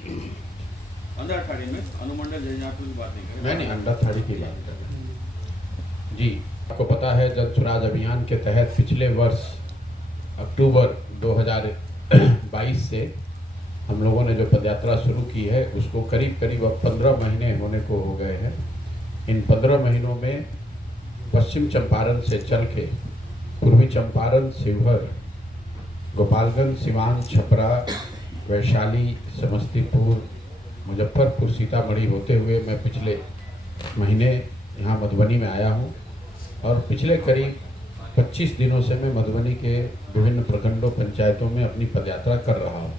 अंदर अखाड़ी में अनुमंडल जज आप लोग बात नहीं कर नहीं अंडा थाड़ी की बात कर रहे हैं जी। आपको पता है जल सुराज अभियान के तहत पिछले वर्ष अक्टूबर 2022 से हम लोगों ने जो पदयात्रा शुरू की है उसको करीब करीब अब 15 महीने होने को हो गए हैं। इन 15 महीनों में पश्चिम चंपारण से चल के पूर्वी चंपारण, शिवहर, गोपालगंज, सिवान, छपरा, वैशाली, समस्तीपुर, मुजफ्फरपुर, सीतामढ़ी होते हुए मैं पिछले महीने यहाँ मधुबनी में आया हूँ और पिछले करीब 25 दिनों से मैं मधुबनी के विभिन्न प्रखंडों, पंचायतों में अपनी पदयात्रा कर रहा हूँ।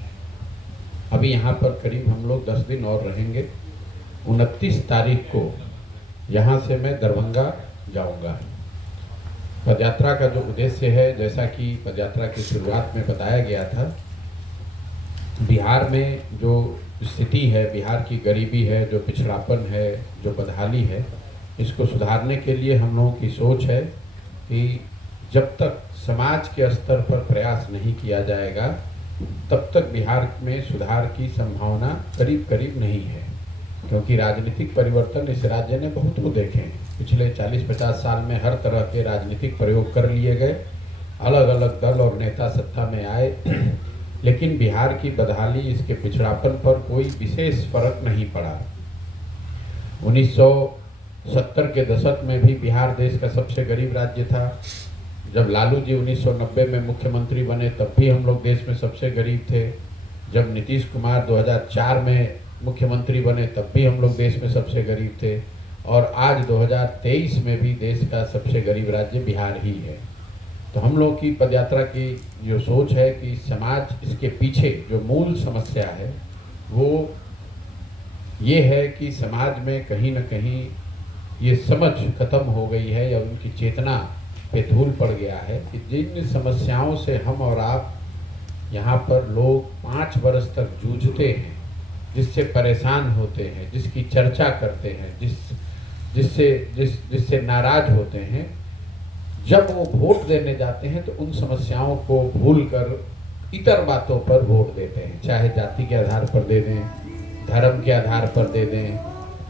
अभी यहाँ पर करीब हम लोग 10 दिन और रहेंगे। 29 तारीख को यहाँ से मैं दरभंगा जाऊँगा। पदयात्रा का जो उद्देश्य है, जैसा कि पदयात्रा की शुरुआत में बताया गया था, बिहार में जो स्थिति है, बिहार की गरीबी है, जो पिछड़ापन है, जो बदहाली है, इसको सुधारने के लिए हम लोगों की सोच है कि जब तक समाज के स्तर पर प्रयास नहीं किया जाएगा तब तक बिहार में सुधार की संभावना करीब करीब नहीं है। क्योंकि राजनीतिक परिवर्तन इस राज्य ने बहुत को देखे हैं। पिछले 40-50 साल में हर तरह के राजनीतिक प्रयोग कर लिए गए, अलग अलग दल और नेता सत्ता में आए, लेकिन बिहार की बदहाली, इसके पिछड़ापन पर कोई विशेष फर्क नहीं पड़ा। 1970 के दशक में भी बिहार देश का सबसे गरीब राज्य था। जब लालू जी 1990 में मुख्यमंत्री बने तब भी हम लोग देश में सबसे गरीब थे। जब नीतीश कुमार 2004 में मुख्यमंत्री बने तब भी हम लोग देश में सबसे गरीब थे। और आज 2023 में भी देश का सबसे गरीब राज्य बिहार ही है। तो हम लोग की पदयात्रा की जो सोच है कि समाज, इसके पीछे जो मूल समस्या है वो ये है कि समाज में कहीं न कहीं ये समझ खत्म हो गई है या उनकी चेतना पे धूल पड़ गया है कि जिन समस्याओं से हम और आप यहाँ पर लोग 5 वर्ष तक जूझते हैं, जिससे परेशान होते हैं, जिसकी चर्चा करते हैं, जिससे नाराज होते हैं, जब वो वोट देने जाते हैं तो उन समस्याओं को भूलकर इतर बातों पर वोट देते हैं। चाहे जाति के आधार पर दे दें, धर्म के आधार पर दे दें,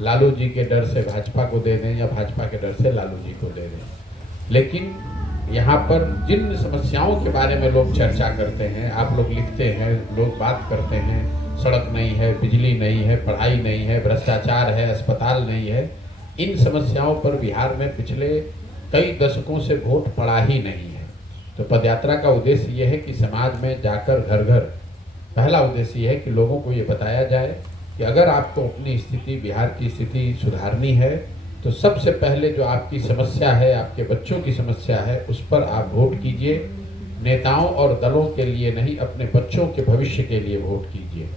लालू जी के डर से भाजपा को दे दें या भाजपा के डर से लालू जी को दे दें। लेकिन यहाँ पर जिन समस्याओं के बारे में लोग चर्चा करते हैं, आप लोग लिखते हैं, लोग बात करते हैं, सड़क नहीं है, बिजली नहीं है, पढ़ाई नहीं है, भ्रष्टाचार है, अस्पताल नहीं है, इन समस्याओं पर बिहार में पिछले कई दशकों से वोट पड़ा ही नहीं है। तो पदयात्रा का उद्देश्य ये है कि समाज में जाकर घर घर, पहला उद्देश्य ये है कि लोगों को ये बताया जाए कि अगर आपको अपनी स्थिति, बिहार की स्थिति सुधारनी है तो सबसे पहले जो आपकी समस्या है, आपके बच्चों की समस्या है, उस पर आप वोट कीजिए। नेताओं और दलों के लिए नहीं, अपने बच्चों के भविष्य के लिए वोट कीजिए।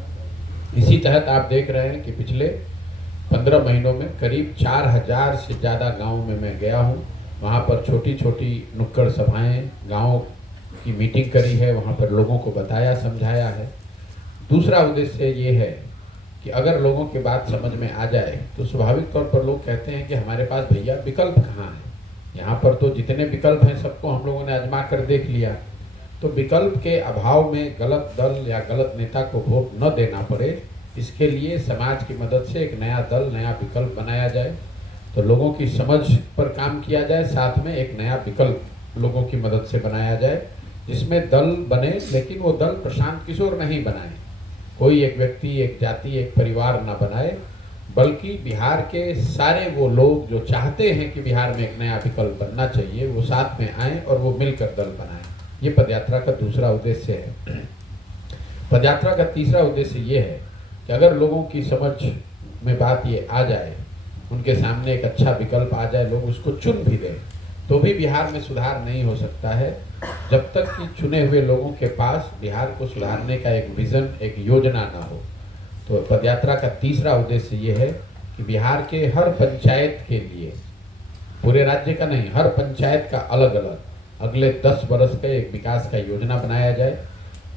इसी तहत आप देख रहे हैं कि पिछले 15 महीनों में करीब 4000 से ज़्यादा गाँव में मैं गया हूँ। वहाँ पर छोटी छोटी नुक्कड़ सभाएँ, गाँव की मीटिंग करी है, वहाँ पर लोगों को बताया, समझाया है। दूसरा उद्देश्य ये है कि अगर लोगों की बात समझ में आ जाए तो स्वाभाविक तौर पर लोग कहते हैं कि हमारे पास भैया विकल्प कहाँ है। यहाँ पर तो जितने विकल्प हैं सबको हम लोगों ने आजमा कर देख लिया। तो विकल्प के अभाव में गलत दल या गलत नेता को वोट न देना पड़े, इसके लिए समाज की मदद से एक नया दल, नया विकल्प बनाया जाए। तो लोगों की समझ पर काम किया जाए, साथ में एक नया विकल्प लोगों की मदद से बनाया जाए, जिसमें दल बने, लेकिन वो दल प्रशांत किशोर नहीं बनाए, कोई एक व्यक्ति, एक जाति, एक परिवार न बनाए, बल्कि बिहार के सारे वो लोग जो चाहते हैं कि बिहार में एक नया विकल्प बनना चाहिए, वो साथ में आएँ और वो मिलकर दल बनाएं। ये पदयात्रा का दूसरा उद्देश्य है। पदयात्रा का तीसरा उद्देश्य ये है कि अगर लोगों की समझ में बात ये आ जाए, उनके सामने एक अच्छा विकल्प आ जाए, लोग उसको चुन भी दें, तो भी बिहार में सुधार नहीं हो सकता है जब तक कि चुने हुए लोगों के पास बिहार को सुधारने का एक विज़न, एक योजना ना हो। तो पदयात्रा का तीसरा उद्देश्य ये है कि बिहार के हर पंचायत के लिए, पूरे राज्य का नहीं, हर पंचायत का अलग अलग अगले 10 वर्ष का एक विकास का योजना बनाया जाए,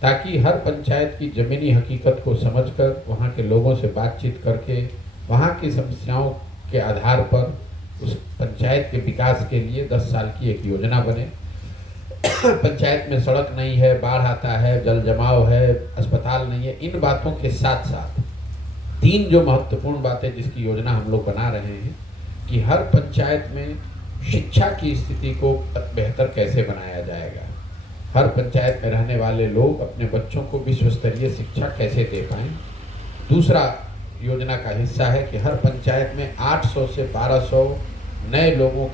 ताकि हर पंचायत की ज़मीनी हकीकत को समझकर, वहाँ के लोगों से बातचीत करके, वहाँ की समस्याओं के आधार पर उस पंचायत के विकास के लिए 10 साल की एक योजना बने। पंचायत में सड़क नहीं है, बाढ़ आता है, जल जमाव है, अस्पताल नहीं है, इन बातों के साथ साथ तीन जो महत्वपूर्ण बातें जिसकी योजना हम लोग बना रहे हैं कि हर पंचायत में शिक्षा की स्थिति को बेहतर कैसे बनाया जाएगा, हर पंचायत में रहने वाले लोग अपने बच्चों को विश्व स्तरीय शिक्षा कैसे दे पाएं। दूसरा योजना का हिस्सा है कि हर पंचायत में 800 से 1200 नए लोगों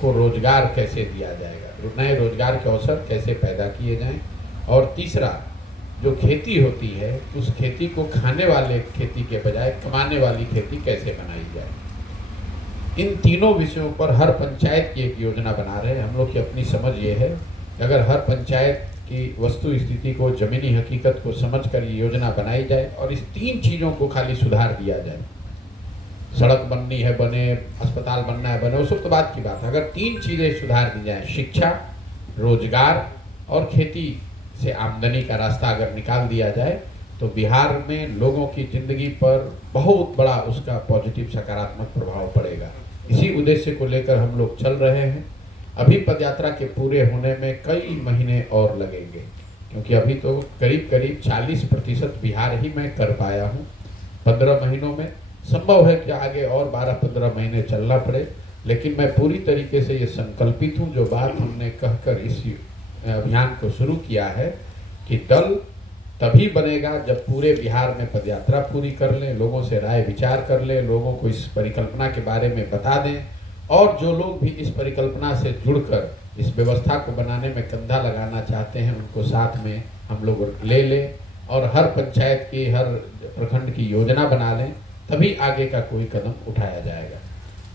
को रोजगार कैसे दिया जाएगा, नए रोजगार के अवसर कैसे पैदा किए जाएं। और तीसरा जो खेती होती है उस खेती को खाने वाले खेती के बजाय कमाने वाली खेती कैसे बनाई जाए। इन तीनों विषयों पर हर पंचायत की एक योजना बना रहे हैं। हम लोग की अपनी समझ ये है कि अगर हर पंचायत की वस्तु स्थिति को, जमीनी हकीकत को समझकर ये योजना बनाई जाए और इस तीन चीज़ों को खाली सुधार दिया जाए, सड़क बननी है बने, अस्पताल बनना है बने, वो सब तो बात की बात है। अगर तीन चीज़ें सुधार दी जाए, शिक्षा, रोजगार और खेती से आमदनी का रास्ता अगर निकाल दिया जाए, तो बिहार में लोगों की जिंदगी पर बहुत बड़ा उसका पॉजिटिव सकारात्मक प्रभाव पड़ेगा। इसी उद्देश्य को लेकर हम लोग चल रहे हैं। अभी पदयात्रा के पूरे होने में कई महीने और लगेंगे, क्योंकि अभी तो करीब करीब 40% बिहार ही मैं कर पाया हूँ 15 महीनों में। संभव है कि आगे और 12-15 महीने चलना पड़े, लेकिन मैं पूरी तरीके से ये संकल्पित हूँ। जो बात हमने कहकर इस अभियान को शुरू किया है कि दल तभी बनेगा जब पूरे बिहार में पदयात्रा पूरी कर लें, लोगों से राय विचार कर लें, लोगों को इस परिकल्पना के बारे में बता दें, और जो लोग भी इस परिकल्पना से जुड़कर इस व्यवस्था को बनाने में कंधा लगाना चाहते हैं उनको साथ में हम लोग ले लें और हर पंचायत की, हर प्रखंड की योजना बना लें, तभी आगे का कोई कदम उठाया जाएगा।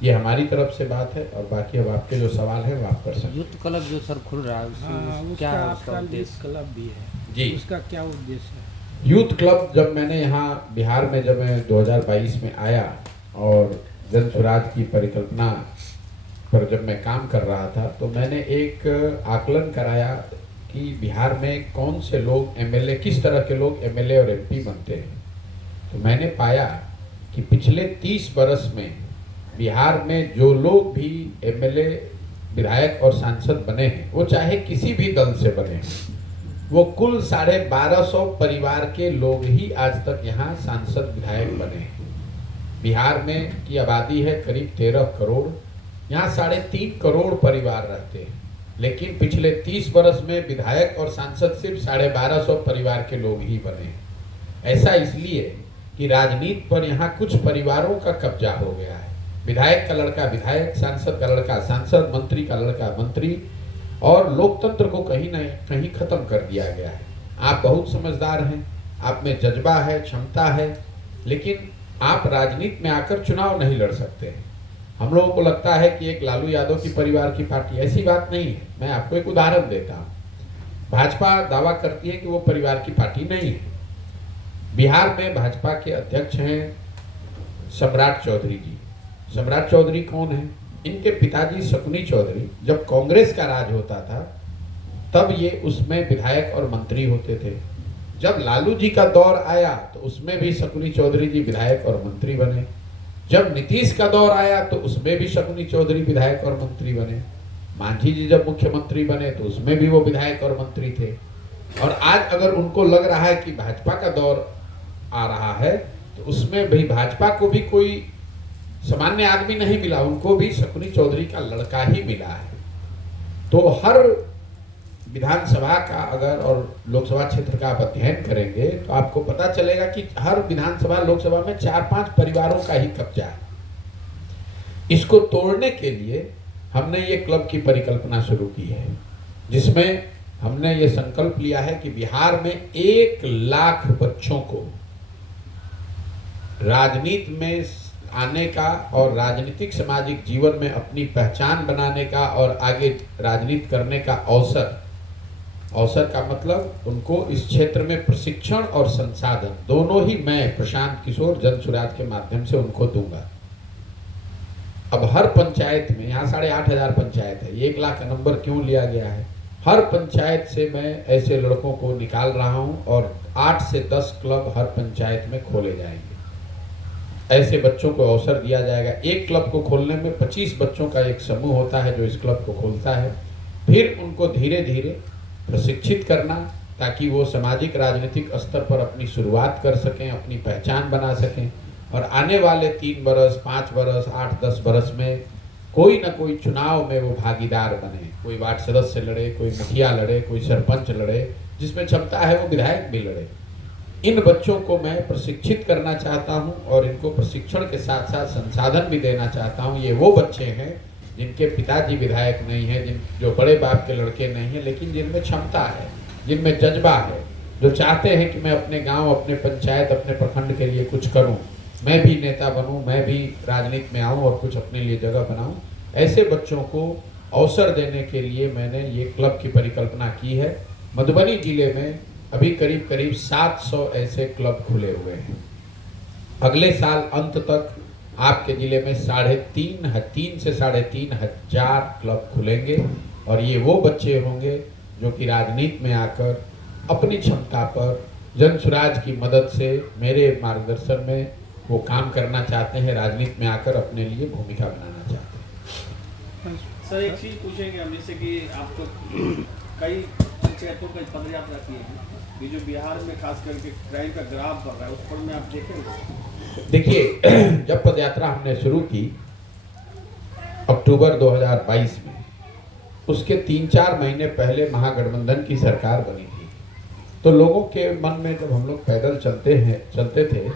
ये हमारी तरफ से बात है। और बाकी अब आपके जो सवाल है वो आप कर सकते हैं। यूथ क्लब जो सर खुल रहा है क्या उसका उद्देश्य? क्लब भी है जी, उसका क्या उद्देश्य है? यूथ क्लब जब मैंने यहाँ बिहार में जब मैं 2022 में आया और जन स्वराज की परिकल्पना पर जब मैं काम कर रहा था, तो मैंने एक आकलन कराया कि बिहार में कौन से लोग एमएलए, किस तरह के लोग एमएलए और एमपी बनते हैं। तो मैंने पाया कि पिछले 30 बरस में बिहार में जो लोग भी एमएलए, विधायक और सांसद बने हैं, वो चाहे किसी भी दल से बने हैं, वो कुल 1250 परिवार के लोग ही आज तक यहाँ सांसद विधायक बने हैं। बिहार में की आबादी है करीब 13 करोड़, यहाँ 3.5 करोड़ परिवार रहते हैं, लेकिन पिछले 30 बरस में विधायक और सांसद सिर्फ 1250 परिवार के लोग ही बने हैं। ऐसा इसलिए कि राजनीति पर यहाँ कुछ परिवारों का कब्जा हो गया है। विधायक का लड़का विधायक, सांसद का लड़का सांसद, मंत्री का लड़का मंत्री, और लोकतंत्र को कहीं न कहीं खत्म कर दिया गया है। आप बहुत समझदार हैं, आप में जज्बा है, क्षमता है, लेकिन आप राजनीति में आकर चुनाव नहीं लड़ सकते हैं। हम लोगों को लगता है कि एक लालू यादव की परिवार की पार्टी, ऐसी बात नहीं है। मैं आपको एक उदाहरण देता हूँ। भाजपा दावा करती है कि वो परिवार की पार्टी नहीं है। बिहार में भाजपा के अध्यक्ष हैं सम्राट चौधरी जी। सम्राट चौधरी कौन है? इनके पिताजी शकुनी चौधरी, जब कांग्रेस का राज होता था तब ये उसमें विधायक और मंत्री होते थे। जब लालू जी का दौर आया तो उसमें भी शकुनी चौधरी जी विधायक और मंत्री बने। जब नीतीश का दौर आया तो उसमें भी शकुनी चौधरी विधायक और मंत्री बने। मांझी जी जब मुख्यमंत्री बने तो उसमें भी वो विधायक और मंत्री थे। और आज अगर उनको लग रहा है कि भाजपा का दौर आ रहा है तो उसमें भी भाजपा को भी कोई सामान्य आदमी नहीं मिला, उनको भी शकुनी चौधरी का लड़का ही मिला है। तो हर विधानसभा का अगर और लोकसभा क्षेत्र का आप अध्ययन करेंगे तो आपको पता चलेगा कि हर विधानसभा लोकसभा में 4-5 परिवारों का ही कब्जा है। इसको तोड़ने के लिए हमने ये क्लब की परिकल्पना शुरू की है, जिसमें हमने ये संकल्प लिया है कि बिहार में 1 लाख बच्चों को राजनीति में आने का और राजनीतिक सामाजिक जीवन में अपनी पहचान बनाने का और आगे राजनीति करने का अवसर का मतलब उनको इस क्षेत्र में प्रशिक्षण और संसाधन दोनों ही मैं प्रशांत किशोर जन स्वराज के माध्यम से उनको दूंगा। अब हर पंचायत में, यहाँ 8,500 पंचायत है, 1 लाख का नंबर क्यों लिया गया है? हर पंचायत से मैं ऐसे लड़कों को निकाल रहा हूँ और 8 से 10 क्लब हर पंचायत में खोले जाएंगे। ऐसे बच्चों को अवसर दिया जाएगा। एक क्लब को खोलने में 25 बच्चों का एक समूह होता है जो इस क्लब को खोलता है। फिर उनको धीरे धीरे प्रशिक्षित करना ताकि वो सामाजिक राजनीतिक स्तर पर अपनी शुरुआत कर सकें, अपनी पहचान बना सकें और आने वाले 3 बरस, 5 बरस, 8-10 बरस में कोई ना कोई चुनाव में वो भागीदार बने। कोई वार्ड सदस्य लड़े, कोई मुखिया लड़े, कोई सरपंच लड़े, जिसमें क्षमता है वो विधायक भी लड़े। इन बच्चों को मैं प्रशिक्षित करना चाहता हूं और इनको प्रशिक्षण के साथ साथ संसाधन भी देना चाहता हूं। ये वो बच्चे हैं जिनके पिताजी विधायक नहीं है, जो बड़े बाप के लड़के नहीं हैं, लेकिन जिनमें क्षमता है, जिनमें जज्बा है, जो चाहते हैं कि मैं अपने गांव, अपने पंचायत, अपने प्रखंड के लिए कुछ करूं, मैं भी नेता बनूं, मैं भी राजनीति में आऊं और कुछ अपने लिए जगह बनाऊं। ऐसे बच्चों को अवसर देने के लिए मैंने ये क्लब की परिकल्पना की है। मधुबनी जिले में अभी करीब करीब 700 ऐसे क्लब खुले हुए हैं। अगले साल अंत तक आपके जिले में 3.5 से 3.5 हजार क्लब खुलेंगे और ये वो बच्चे होंगे जो कि राजनीति में आकर अपनी क्षमता पर जन सुराज की मदद से मेरे मार्गदर्शन में वो काम करना चाहते हैं, राजनीति में आकर अपने लिए भूमिका बनाना चाहते हैं। सर एक चीज़ पूछेंगे हम, जैसे कि आप तो कई पंचायतों की पद यात्रा की है, ये जो बिहार में खास करके क्राइम का ग्राफ बढ़ रहा है उस पर में आप देखेंगे? देखिए, जब पद यात्रा हमने शुरू की अक्टूबर 2022 में, उसके 3-4 महीने पहले महागठबंधन की सरकार बनी थी। तो लोगों के मन में, जब हम लोग पैदल चलते थे,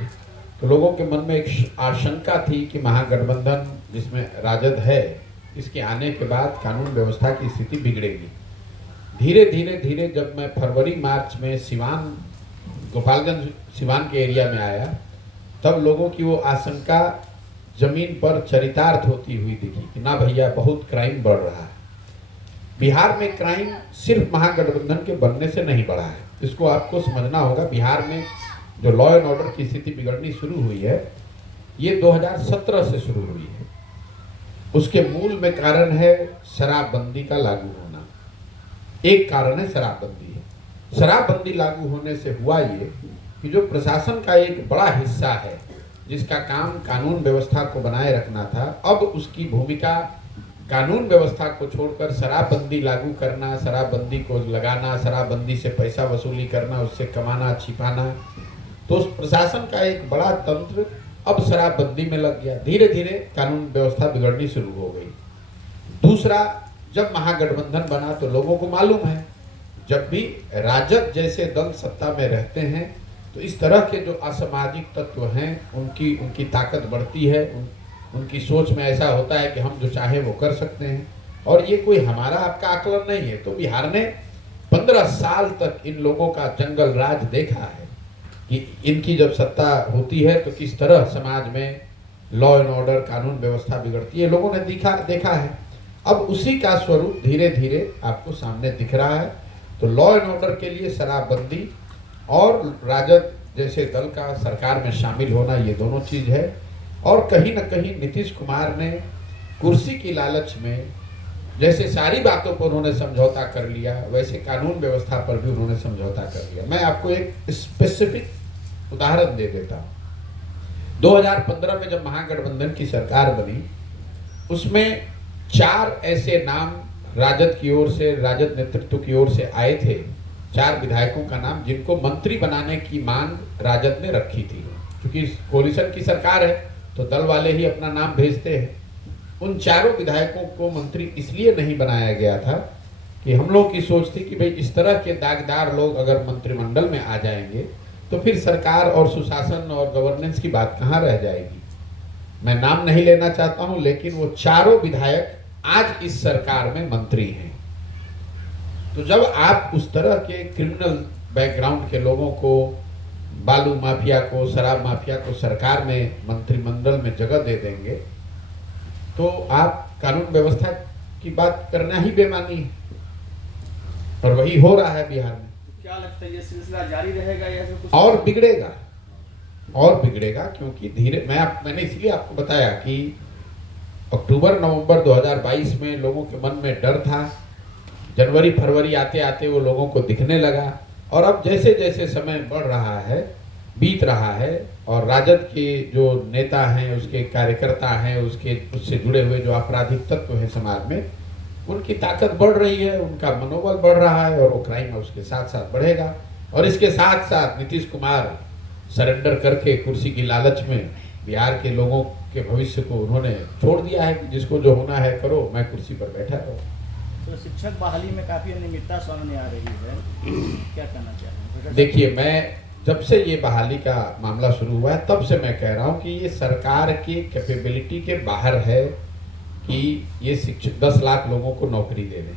तो लोगों के मन में एक आशंका थी कि महागठबंधन जिसमें राजद है, इसके आने के बाद कानून व्यवस्था की स्थिति बिगड़ेगी। धीरे जब मैं फरवरी-मार्च में गोपालगंज सिवान के एरिया में आया, तब लोगों की वो आशंका जमीन पर चरितार्थ होती हुई दिखी कि ना भैया, बहुत क्राइम बढ़ रहा है। बिहार में क्राइम सिर्फ महागठबंधन के बनने से नहीं बढ़ा है, इसको आपको समझना होगा। बिहार में जो लॉ एंड ऑर्डर की स्थिति बिगड़नी शुरू हुई है, ये 2017 से शुरू हुई है। उसके मूल में कारण है शराबबंदी का लागू होना। एक कारण है शराबबंदी है। शराबबंदी लागू होने से हुआ ये कि जो प्रशासन का एक बड़ा हिस्सा है, जिसका काम कानून व्यवस्था को बनाए रखना था, अब उसकी भूमिका कानून व्यवस्था को छोड़कर शराबबंदी लागू करना, शराबबंदी को लगाना, शराबबंदी से पैसा वसूली करना, उससे कमाना, छिपाना, तो उस प्रशासन का एक बड़ा तंत्र अब शराबबंदी में लग गया। धीरे धीरे कानून व्यवस्था बिगड़नी शुरू हो गई। दूसरा, जब महागठबंधन बना तो लोगों को मालूम है, जब भी राजद जैसे दल सत्ता में रहते हैं तो इस तरह के जो असामाजिक तत्व हैं उनकी ताकत बढ़ती है। उनकी सोच में ऐसा होता है कि हम जो चाहे वो कर सकते हैं, और ये कोई हमारा आपका आकलन नहीं है। तो बिहार ने 15 साल तक इन लोगों का जंगल राज देखा है कि इनकी जब सत्ता होती है तो किस तरह समाज में लॉ एंड ऑर्डर, कानून व्यवस्था बिगड़ती है, लोगों ने देखा है। अब उसी का स्वरूप धीरे धीरे आपको सामने दिख रहा है। तो लॉ एंड ऑर्डर के लिए शराबबंदी और राजद जैसे दल का सरकार में शामिल होना, ये दोनों चीज है। और कहीं न कहीं नीतीश कुमार ने कुर्सी की लालच में जैसे सारी बातों पर उन्होंने समझौता कर लिया, वैसे कानून व्यवस्था पर भी उन्होंने समझौता कर लिया। मैं आपको एक स्पेसिफिक उदाहरण दे देता हूँ। 2015 में जब महागठबंधन की सरकार बनी, उसमें 4 ऐसे नाम राजद की ओर से, राजद नेतृत्व की ओर से आए थे, 4 विधायकों का नाम, जिनको मंत्री बनाने की मांग राजद ने रखी थी। क्योंकि कोalition की सरकार है तो दल वाले ही अपना नाम भेजते हैं। उन 4 विधायकों को मंत्री इसलिए नहीं बनाया गया था कि हम लोग की सोच थी कि भाई इस तरह के दागदार लोग अगर मंत्रिमंडल में आ जाएंगे तो फिर सरकार और सुशासन और गवर्नेंस की बात कहाँ रह जाएगी। मैं नाम नहीं लेना चाहता हूं, लेकिन वो 4 विधायक आज इस सरकार में मंत्री हैं। तो जब आप उस तरह के क्रिमिनल बैकग्राउंड के लोगों को, बालू माफिया को, शराब माफिया को सरकार में, मंत्रिमंडल में जगह दे देंगे, तो आप कानून व्यवस्था की बात करना ही बेमानी है। और वही हो रहा है बिहार में। क्या लगता है ये सिलसिला जारी रहेगा या फिर कुछ और बिगड़ेगा क्योंकि मैंने इसलिए आपको बताया कि अक्टूबर-नवंबर 2022 में लोगों के मन में डर था। जनवरी फरवरी आते आते वो लोगों को दिखने लगा। और अब जैसे जैसे समय बढ़ रहा है, बीत रहा है, और राजद के जो नेता हैं, उसके कार्यकर्ता हैं, उससे जुड़े हुए जो आपराधिक तत्व हैं समाज में, उनकी ताकत बढ़ रही है, उनका मनोबल बढ़ रहा है और वो क्राइम उसके साथ साथ बढ़ेगा। और इसके साथ साथ नीतीश कुमार सरेंडर करके कुर्सी की लालच में बिहार के लोगों के भविष्य को उन्होंने छोड़ दिया है कि जिसको जो होना है करो, मैं कुर्सी पर बैठा रहूं। तो शिक्षक बहाली में काफ़ी अनियमितता सामने आ रही है, क्या कहना चाहेंगे? देखिए, मैं जब से ये बहाली का मामला शुरू हुआ है तब से मैं कह रहा हूँ कि ये सरकार की कैपेबिलिटी के बाहर है कि ये शिक्षक 10 लाख लोगों को नौकरी दे दें।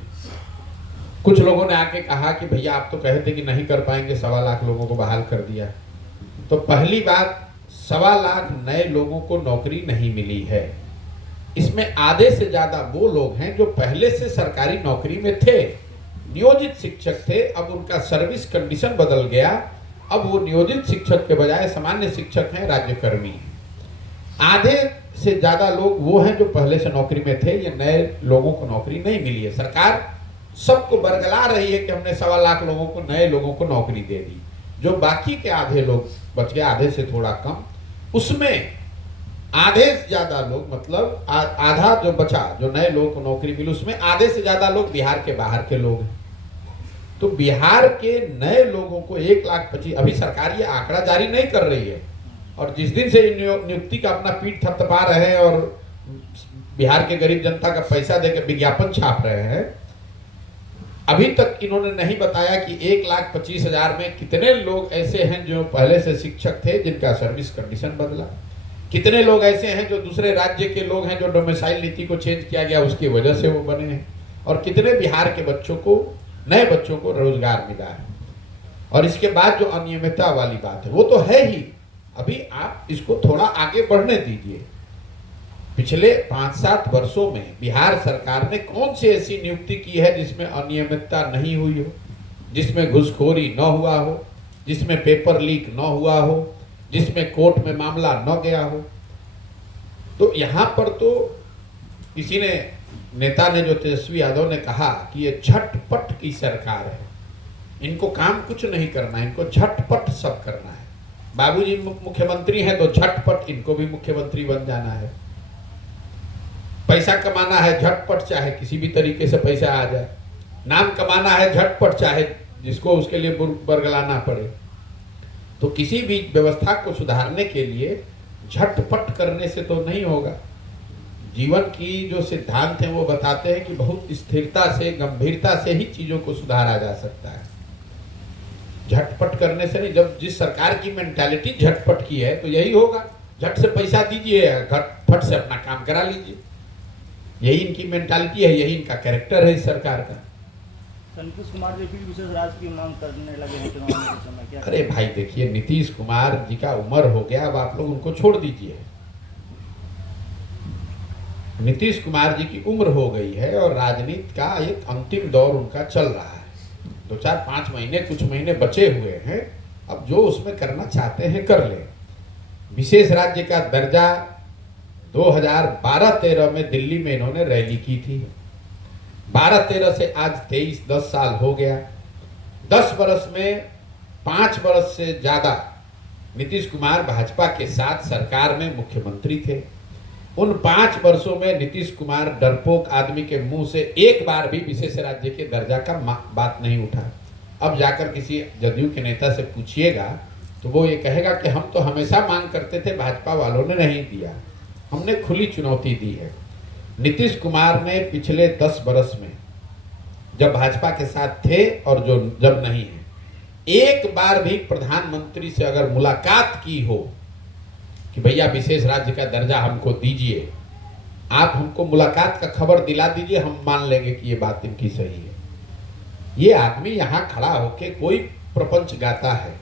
कुछ लोगों ने आके कहा कि भैया आप तो कहे थे कि नहीं कर पाएंगे, 1.25 लाख लोगों को बहाल कर दिया। तो पहली बात, 1.25 लाख नए लोगों को नौकरी नहीं मिली है। इसमें आधे से ज्यादा वो लोग हैं जो पहले से सरकारी नौकरी में थे, नियोजित शिक्षक थे, अब उनका सर्विस कंडीशन बदल गया, अब वो नियोजित शिक्षक के बजाय सामान्य शिक्षक हैं, राज्यकर्मी। आधे से ज्यादा लोग वो हैं जो पहले से नौकरी में थे, ये नए लोगों को नौकरी नहीं मिली है। सरकार सबको बरगला रही है कि हमने 1.25 लाख लोगों को, नए लोगों को नौकरी दे दी। जो बाकी के आधे लोग बच गए, आधे से थोड़ा कम, उसमें आधे से ज्यादा लोग, मतलब आधा जो बचा, जो नए लोगों को नौकरी मिली, उसमें आधे से ज्यादा लोग बिहार के बाहर के लोग हैं। तो बिहार के नए लोगों को 1,25,000, अभी सरकार ये आंकड़ा जारी नहीं कर रही है, और जिस दिन से नियुक्ति का अपना पीठ थपथपा रहे हैं और बिहार के गरीब जनता का पैसा देकर विज्ञापन छाप रहे हैं, अभी तक इन्होंने नहीं बताया कि 1,25,000 में कितने लोग ऐसे हैं जो पहले से शिक्षक थे जिनका सर्विस कंडीशन बदला, कितने लोग ऐसे हैं जो दूसरे राज्य के लोग हैं जो डोमिसाइल नीति को चेंज किया गया उसकी वजह से वो बने हैं, और कितने बिहार के बच्चों को, नए बच्चों को रोजगार मिला है। और इसके बाद जो अनियमितता वाली बात है वो तो है ही, अभी आप इसको थोड़ा आगे बढ़ने दीजिए। पिछले 5-7 वर्षों में बिहार सरकार ने कौन सी ऐसी नियुक्ति की है जिसमें अनियमितता नहीं हुई हो, जिसमें घुसखोरी न हुआ हो, जिसमें पेपर लीक न हुआ हो, जिसमें कोर्ट में मामला न गया हो। तो यहाँ पर तो किसी ने, नेता ने, जो तेजस्वी यादव ने कहा कि ये झटपट की सरकार है, इनको काम कुछ नहीं करना है, इनको झटपट सब करना है। बाबूजी मुख्यमंत्री हैं तो झटपट इनको भी मुख्यमंत्री बन जाना है। पैसा कमाना है झटपट, चाहे किसी भी तरीके से पैसा आ जाए। नाम कमाना है झटपट, चाहे जिसको उसके लिए बरगलाना पड़े। तो किसी भी व्यवस्था को सुधारने के लिए झटपट करने से तो नहीं होगा। जीवन की जो सिद्धांत हैं वो बताते हैं कि बहुत स्थिरता से, गंभीरता से ही चीजों को सुधारा जा सकता है, झटपट करने से नहीं। जब जिस सरकार की मेंटालिटी झटपट की है तो यही होगा, झट से पैसा दीजिए, फट से अपना काम करा लीजिए। यही इनकी मेंटालिटी है, यही इनका कैरेक्टर है इस सरकार का। नीतीश कुमार जी भी विशेष राज की मांग करने लगे हैं चुनाव के समय, क्या? अरे भाई देखिए, नीतीश कुमार जी का उम्र हो गया, अब आप लोग उनको छोड़ दीजिए। नीतीश कुमार जी की उम्र हो गई है और राजनीति का एक अंतिम दौर उनका चल रहा है। 2-4-5 महीने, कुछ महीने बचे हुए हैं, अब जो उसमें करना चाहते हैं कर लें। विशेष राज्य का दर्जा 2012-13 में दिल्ली में इन्होंने रैली की थी। 12-13 से आज 23, 10 साल हो गया। 10 वर्ष में 5 वर्ष से ज्यादा नीतीश कुमार भाजपा के साथ सरकार में मुख्यमंत्री थे। उन 5 वर्षों में नीतीश कुमार डरपोक आदमी के मुंह से एक बार भी विशेष राज्य के दर्जा का बात नहीं उठा। अब जाकर किसी जदयू के नेता से पूछिएगा तो वो ये कहेगा कि हम तो हमेशा मांग करते थे, भाजपा वालों ने नहीं दिया, हमने खुली चुनौती दी है। नीतीश कुमार ने पिछले 10 वर्ष में, जब भाजपा के साथ थे और जो जब नहीं है, एक बार भी प्रधानमंत्री से अगर मुलाकात की हो कि भैया विशेष राज्य का दर्जा हमको दीजिए, आप हमको मुलाकात का खबर दिला दीजिए, हम मान लेंगे कि ये बात इनकी सही है। ये आदमी यहाँ खड़ा होके कोई प्रपंच गाता है,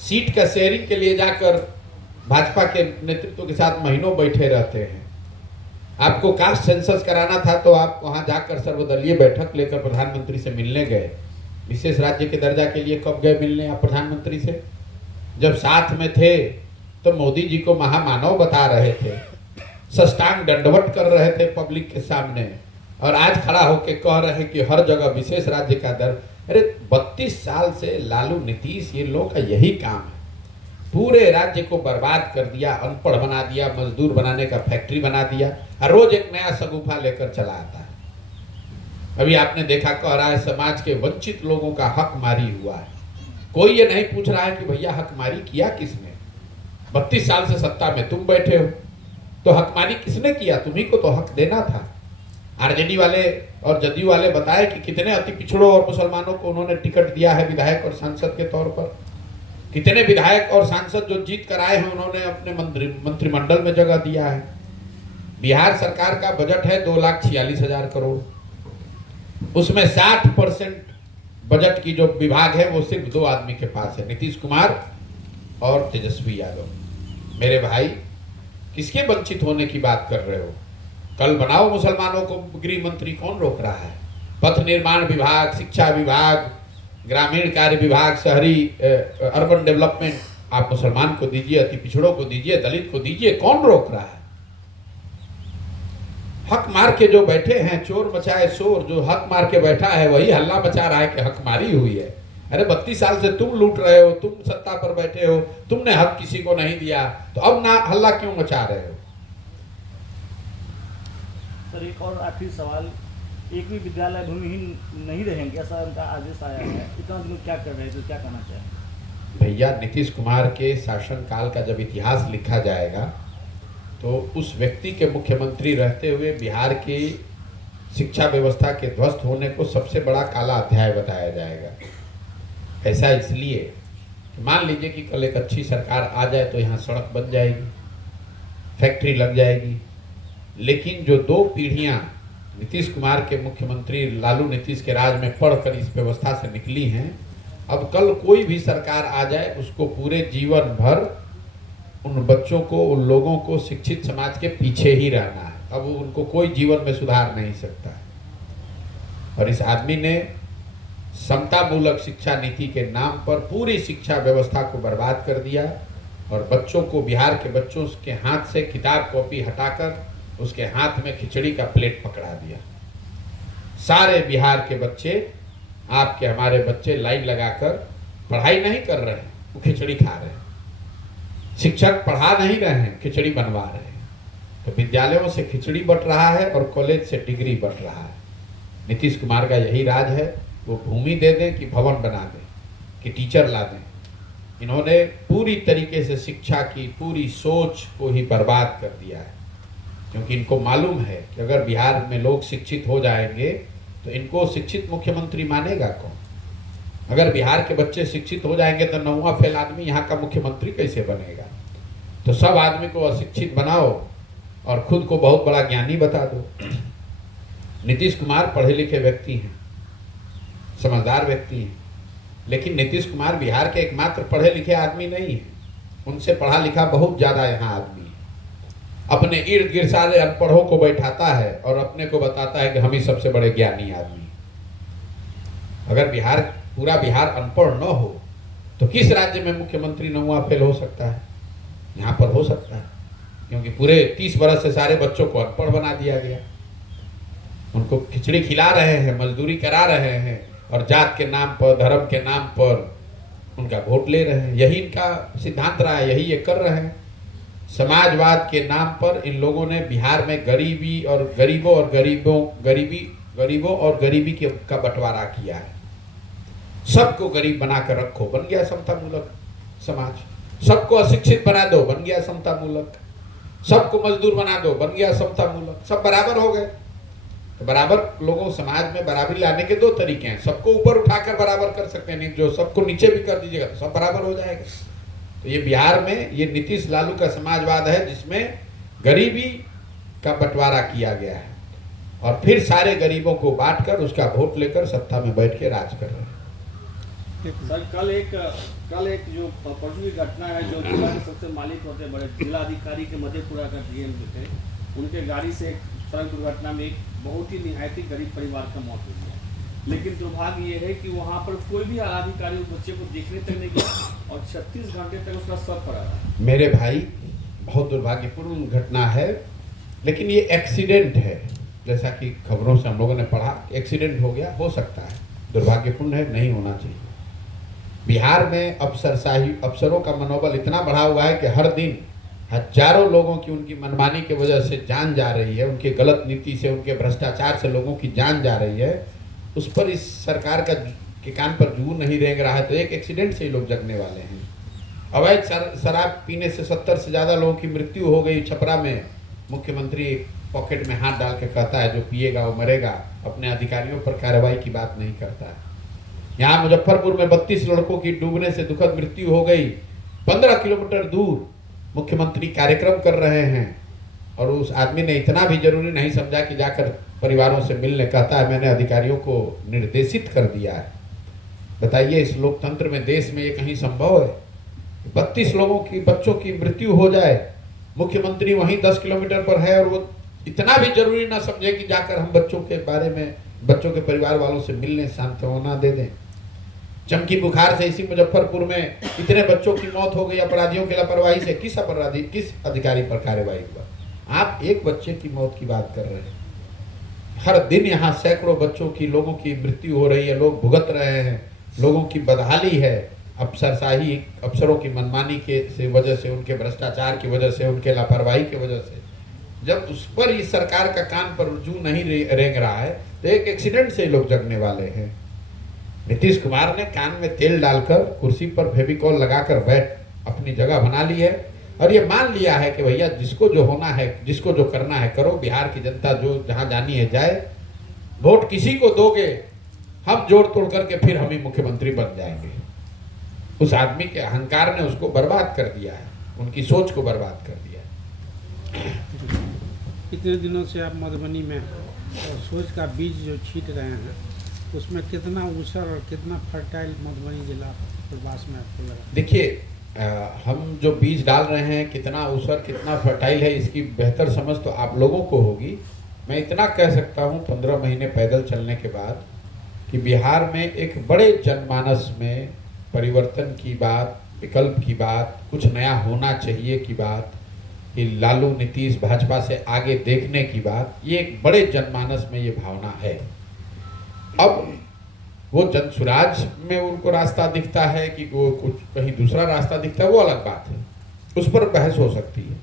सीट का शेयरिंग के लिए जाकर भाजपा के नेतृत्व के साथ महीनों बैठे रहते हैं। आपको कास्ट सेंसस कराना था तो आप वहां जाकर सर्वदलीय बैठक लेकर प्रधानमंत्री से मिलने गए। विशेष राज्य के दर्जा के लिए कब गए मिलने आप प्रधानमंत्री से? जब साथ में थे तो मोदी जी को महामानव बता रहे थे, साष्टांग दंडवत कर रहे थे पब्लिक के सामने, और आज खड़ा होकर कह रहे हैं कि हर जगह विशेष राज्य का दर। अरे 32 साल से लालू नीतीश, ये लोग का यही काम है, पूरे राज्य को बर्बाद कर दिया, अनपढ़ बना दिया, मजदूर बनाने का फैक्ट्री बना दिया, और रोज एक नया सगुफा लेकर चला आता है। अभी आपने देखा कह रहा है समाज के वंचित लोगों का हक मारी हुआ है। कोई ये नहीं पूछ रहा है कि भैया हकमारी किया किसने? 32 साल से सत्ता में तुम बैठे हो, तो हकमारी किसने किया? तुम्ही को तो हक देना था। आरजेडी वाले और जदयू वाले बताए कि कितने अति पिछड़ों और मुसलमानों को उन्होंने टिकट दिया है विधायक और सांसद के तौर पर। कितने विधायक और सांसद जो जीत कर आए हैं उन्होंने अपने मंत्रिमंडल में जगह दिया है। बिहार सरकार का बजट है 2,46,000 करोड़, उसमें 60% बजट की जो विभाग है वो सिर्फ 2 आदमी के पास है, नीतीश कुमार और तेजस्वी यादव। मेरे भाई, किसके वंचित होने की बात कर रहे हो? कल बनाओ मुसलमानों को गृह मंत्री, कौन रोक रहा है? पथ निर्माण विभाग, शिक्षा विभाग, ग्रामीण कार्य विभाग, शहरी अर्बन डेवलपमेंट आप मुसलमान को दीजिए, अति पिछड़ों को दीजिए, दलित को दीजिए, कौन रोक रहा है? हक मार के जो बैठे हैं, चोर मचाए शोर, जो हक मार के बैठा है वही हल्ला मचा रहा है कि हक मारी हुई है। अरे 32 साल से तुम लूट रहे हो, तुम सत्ता पर बैठे हो, तुमने हक किसी को नहीं दिया, तो अब ना हल्ला क्यों मचा रहे हो? सर एक और आखिरी सवाल, एक भी विद्यालय भूमिहीन नहीं रहेंगे ऐसा उनका आदेश आया है, इतना दिन क्या कर रहे थे, क्या करना चाहिए? भैया, नीतीश कुमार के शासनकाल का जब इतिहास लिखा जाएगा तो उस व्यक्ति के मुख्यमंत्री रहते हुए बिहार की शिक्षा व्यवस्था के ध्वस्त होने को सबसे बड़ा काला अध्याय बताया जाएगा। ऐसा इसलिए कि मान लीजिए कि कल एक अच्छी सरकार आ जाए तो यहाँ सड़क बन जाएगी, फैक्ट्री लग जाएगी, लेकिन जो 2 पीढ़ियाँ नीतीश कुमार के मुख्यमंत्री लालू नीतीश के राज में पढ़कर इस व्यवस्था से निकली हैं, अब कल कोई भी सरकार आ जाए उसको पूरे जीवन भर उन बच्चों को, उन लोगों को शिक्षित समाज के पीछे ही रहना है। अब उनको कोई जीवन में सुधार नहीं सकता है। और इस आदमी ने समतामूलक शिक्षा नीति के नाम पर पूरी शिक्षा व्यवस्था को बर्बाद कर दिया और बच्चों को, बिहार के बच्चों के हाथ से किताब कॉपी हटाकर उसके हाथ में खिचड़ी का प्लेट पकड़ा दिया। सारे बिहार के बच्चे, आपके हमारे बच्चे लाइन लगाकर पढ़ाई नहीं कर रहे हैं, वो खिचड़ी खा रहे हैं। शिक्षक पढ़ा नहीं रहे हैं, खिचड़ी बनवा रहे हैं। तो विद्यालयों से खिचड़ी बट रहा है और कॉलेज से डिग्री बट रहा है। नीतीश कुमार का यही राज है, वो भूमि दे दें कि भवन बना दें कि टीचर ला दें। इन्होंने पूरी तरीके से शिक्षा की पूरी सोच को ही बर्बाद कर दिया है, क्योंकि इनको मालूम है कि अगर बिहार में लोग शिक्षित हो जाएंगे तो इनको शिक्षित मुख्यमंत्री मानेगा कौन? अगर बिहार के बच्चे शिक्षित हो जाएंगे तो 9वां फेल आदमी यहाँ का मुख्यमंत्री कैसे बनेगा? तो सब आदमी को अशिक्षित बनाओ और खुद को बहुत बड़ा ज्ञानी बता दो। नीतीश कुमार पढ़े लिखे व्यक्ति हैं, समझदार व्यक्ति हैं, लेकिन नीतीश कुमार बिहार के एकमात्र पढ़े लिखे आदमी नहीं है। उनसे पढ़ा लिखा बहुत ज़्यादा यहाँ आदमी है। अपने इर्द गिर्द सारे अनपढ़ों को बैठाता है और अपने को बताता है कि हम ही सबसे बड़े ज्ञानी आदमी। अगर पूरा बिहार अनपढ़ न हो तो किस राज्य में मुख्यमंत्री 9वां फेल हो सकता है? यहाँ पर हो सकता है, क्योंकि पूरे 30 बरस से सारे बच्चों को अनपढ़ बना दिया गया। उनको खिचड़ी खिला रहे हैं, मजदूरी करा रहे हैं और जात के नाम पर, धर्म के नाम पर उनका वोट ले रहे हैं। यही इनका सिद्धांत रहा है, यही ये कर रहे हैं। समाजवाद के नाम पर इन लोगों ने बिहार में गरीबी और गरीबी का बंटवारा किया है। सबको गरीब बनाकर रखो, बन गया समतामूलक समाज। सबको अशिक्षित बना दो, बन गया समतामूलक। सबको मजदूर बना दो, बन गया समतामूलक। सब बराबर हो गए। तो बराबर लोगों, समाज में बराबरी लाने के 2 तरीके हैं। सबको ऊपर उठाकर बराबर कर सकते हैं, जो सबको नीचे भी कर दीजिएगा तो सब बराबर हो जाएगा। तो ये बिहार में ये नीतीश लालू का समाजवाद है, जिसमें गरीबी का बंटवारा किया गया है और फिर सारे गरीबों को बांटकर उसका वोट लेकर सत्ता में बैठ के राज कर रहे हैं। सर कल एक जो परसों की घटना है, जो जिला के सबसे मालिक होते बड़े जिला अधिकारी के मधेपुरा का डीएम जो थे, उनके गाड़ी से एक सड़क दुर्घटना में एक बहुत ही निहायती गरीब परिवार का मौत हुई है। लेकिन दुर्भाग्य ये है कि वहाँ पर कोई भी आलाधिकारी उस बच्चे को देखने तक नहीं गया और 36 घंटे तक उसका शव पड़ा रहा। मेरे भाई, बहुत दुर्भाग्यपूर्ण घटना है, लेकिन ये एक्सीडेंट है। जैसा कि खबरों से हम लोगों ने पढ़ा, एक्सीडेंट हो गया, हो सकता है, दुर्भाग्यपूर्ण है, नहीं होना चाहिए। बिहार में अफसरों का मनोबल इतना बढ़ा हुआ है कि हर दिन हजारों लोगों की उनकी मनमानी की वजह से जान जा रही है, उनके गलत नीति से, उनके भ्रष्टाचार से लोगों की जान जा रही है, उस पर इस सरकार के कान पर जू नहीं रेंग रहा है। तो एक एक्सीडेंट से ही लोग जगने वाले हैं। अवैध शराब पीने से 70 से ज़्यादा लोगों की मृत्यु हो गई छपरा में। मुख्यमंत्री पॉकेट में हाथ डाल के कहता है जो पिएगा वो मरेगा, अपने अधिकारियों पर कार्रवाई की बात नहीं करता है। यहाँ मुजफ्फरपुर में 32 लड़कों की डूबने से दुखद मृत्यु हो गई। 15 किलोमीटर दूर मुख्यमंत्री कार्यक्रम कर रहे हैं और उस आदमी ने इतना भी जरूरी नहीं समझा कि जाकर परिवारों से मिलने। कहता है मैंने अधिकारियों को निर्देशित कर दिया है। बताइए इस लोकतंत्र में, देश में ये कहीं संभव है? 32 लोगों की, बच्चों की मृत्यु हो जाए, मुख्यमंत्री वहीं 10 किलोमीटर पर है और वो इतना भी जरूरी ना समझे कि जाकर हम बच्चों के बारे में, बच्चों के परिवार वालों से मिलने, सांत्वना दे दें। चमकी बुखार से इसी मुजफ्फरपुर में इतने बच्चों की मौत हो गई अपराधियों की लापरवाही से। किस अपराधी, किस अधिकारी पर कार्रवाई हुआ? आप एक बच्चे की मौत की बात कर रहे हैं। हर दिन यहाँ सैकड़ों बच्चों की, लोगों की मृत्यु हो रही है, लोग भुगत रहे हैं, लोगों की बदहाली है अफसरशाही, अफसरों की मनमानी के वजह से, उनके भ्रष्टाचार की वजह से, उनके लापरवाही की वजह से। जब उस पर इस सरकार का कान पर जू नहीं रेंग रहा है तो एक एक्सीडेंट से लोग जगने वाले हैं। नीतीश कुमार ने कान में तेल डालकर कुर्सी पर फेविकॉल लगाकर बैठ अपनी जगह बना ली है और ये मान लिया है कि भैया जिसको जो होना है, जिसको जो करना है करो, बिहार की जनता जो जहां जानी है जाए, वोट किसी को दोगे हम जोड़ तोड़ करके फिर हम ही मुख्यमंत्री बन जाएंगे। उस आदमी के अहंकार ने उसको बर्बाद कर दिया है, उनकी सोच को बर्बाद कर दिया है। इतने दिनों से आप मधुबनी में सोच का बीज जो छींट रहे हैं, उसमें कितना ऊसर और कितना फर्टाइल मधुबनी जिला प्रवास में आपको लगा? देखिए, हम जो बीज डाल रहे हैं कितना ऊसर कितना फर्टाइल है, इसकी बेहतर समझ तो आप लोगों को होगी। मैं इतना कह सकता हूँ 15 महीने पैदल चलने के बाद कि बिहार में एक बड़े जनमानस में परिवर्तन की बात, विकल्प की बात, कुछ नया होना चाहिए की बात, कि लालू नीतीश भाजपा से आगे देखने की बात, ये एक बड़े जनमानस में ये भावना है। अब वो जनसुराज में उनको रास्ता दिखता है कि वो कुछ कहीं दूसरा रास्ता दिखता है, वो अलग बात है, उस पर बहस हो सकती है।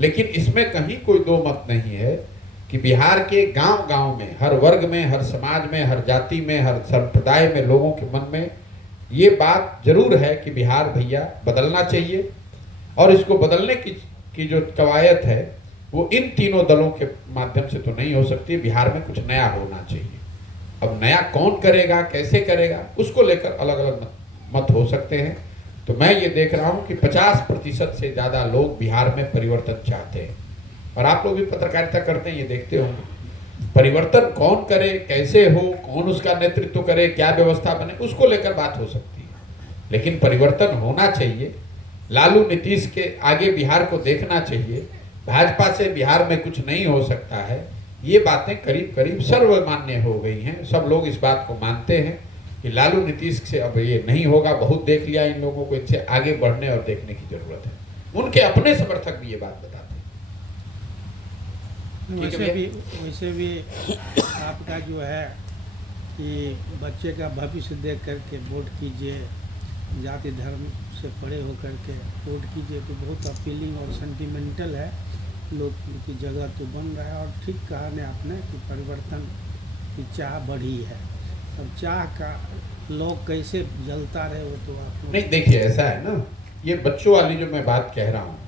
लेकिन इसमें कहीं कोई दो मत नहीं है कि बिहार के गांव-गांव में, हर वर्ग में, हर समाज में, हर जाति में, हर संप्रदाय में लोगों के मन में ये बात जरूर है कि बिहार भैया बदलना चाहिए। और इसको बदलने की जो कवायद है वो इन तीनों दलों के माध्यम से तो नहीं हो सकती। बिहार में कुछ नया होना चाहिए। अब नया कौन करेगा, कैसे करेगा, उसको लेकर अलग अलग मत हो सकते हैं। तो मैं ये देख रहा हूँ कि 50% से ज़्यादा लोग बिहार में परिवर्तन चाहते हैं। और आप लोग भी पत्रकारिता करते हैं, ये देखते होंगे। परिवर्तन कौन करे, कैसे हो, कौन उसका नेतृत्व करे, क्या व्यवस्था बने, उसको लेकर बात हो सकती है। लेकिन परिवर्तन होना चाहिए। लालू नीतीश के आगे बिहार को देखना चाहिए। भाजपा से बिहार में कुछ नहीं हो सकता है, ये बातें करीब करीब सर्वमान्य हो गई हैं। सब लोग इस बात को मानते हैं कि लालू नीतीश से अब ये नहीं होगा, बहुत देख लिया इन लोगों को, इनसे आगे बढ़ने और देखने की जरूरत है। उनके अपने समर्थक भी ये बात बताते हैं। वैसे भी आपका जो है कि बच्चे का भविष्य देख करके वोट कीजिए, जाति धर्म से परे होकर के वोट कीजिए, तो बहुत अपीलिंग और सेंटिमेंटल है। लोग की जगह तो बन रहा है। और ठीक कहा ने आपने कि परिवर्तन की चाह बढ़ी है। अब चाह का लोग कैसे जलता रहे वो तो आप नहीं। देखिए ऐसा है ना, ये बच्चों वाली जो मैं बात कह रहा हूँ,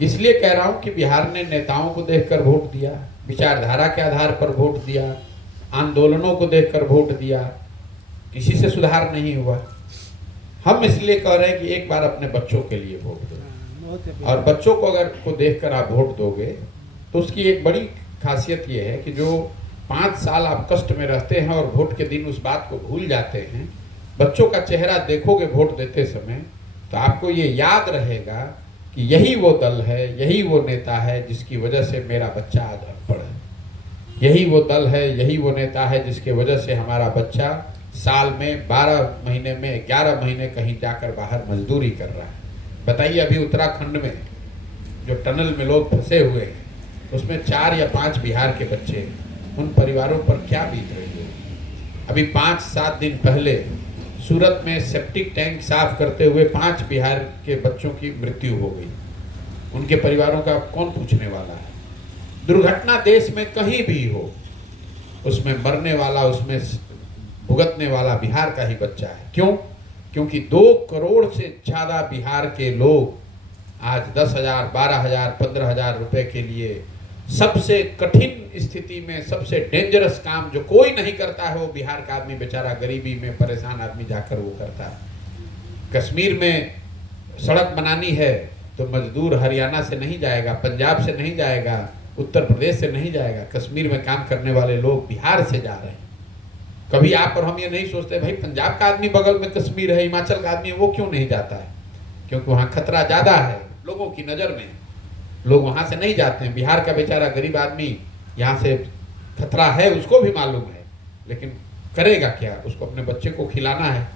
इसलिए कह रहा हूँ कि बिहार ने नेताओं को देखकर वोट दिया, विचारधारा के आधार पर वोट दिया, आंदोलनों को देखकर वोट दिया, किसी से सुधार नहीं हुआ। हम इसलिए कह रहे हैं कि एक बार अपने बच्चों के लिए वोट दो। और बच्चों को अगर को देखकर आप वोट दोगे तो उसकी एक बड़ी खासियत ये है कि जो 5 साल आप कष्ट में रहते हैं और वोट के दिन उस बात को भूल जाते हैं, बच्चों का चेहरा देखोगे वोट देते समय तो आपको ये याद रहेगा कि यही वो दल है, यही वो नेता है जिसकी वजह से मेरा बच्चा आज अनपढ़ है, यही वो दल है, यही वो नेता है जिसके वजह से हमारा बच्चा साल में 12 महीने में 11 महीने कहीं जाकर बाहर मजदूरी कर रहा है। बताइए अभी उत्तराखंड में जो टनल में लोग फंसे हुए हैं उसमें 4 या 5 बिहार के बच्चे हैं। उन परिवारों पर क्या बीत रही है। अभी 5-7 दिन पहले सूरत में सेप्टिक टैंक साफ करते हुए 5 बिहार के बच्चों की मृत्यु हो गई। उनके परिवारों का कौन पूछने वाला है? दुर्घटना देश में कहीं भी हो, उसमें मरने वाला, उसमें भुगतने वाला बिहार का ही बच्चा है। क्यों? क्योंकि 2 करोड़ से ज़्यादा बिहार के लोग आज 10,000, 12,000, 15,000 रुपए के लिए सबसे कठिन स्थिति में, सबसे डेंजरस काम जो कोई नहीं करता है, वो बिहार का आदमी बेचारा, गरीबी में परेशान आदमी जाकर वो करता है। कश्मीर में सड़क बनानी है तो मजदूर हरियाणा से नहीं जाएगा, पंजाब से नहीं जाएगा, उत्तर प्रदेश से नहीं जाएगा। कश्मीर में काम करने वाले लोग बिहार से जा रहे हैं। कभी आप और हम ये नहीं सोचते भाई पंजाब का आदमी बगल में कश्मीर है, हिमाचल का आदमी वो क्यों नहीं जाता है? क्योंकि वहाँ खतरा ज़्यादा है लोगों की नज़र में, लोग वहाँ से नहीं जाते हैं। बिहार का बेचारा गरीब आदमी यहाँ से खतरा है, उसको भी मालूम है, लेकिन करेगा क्या? उसको अपने बच्चे को खिलाना है,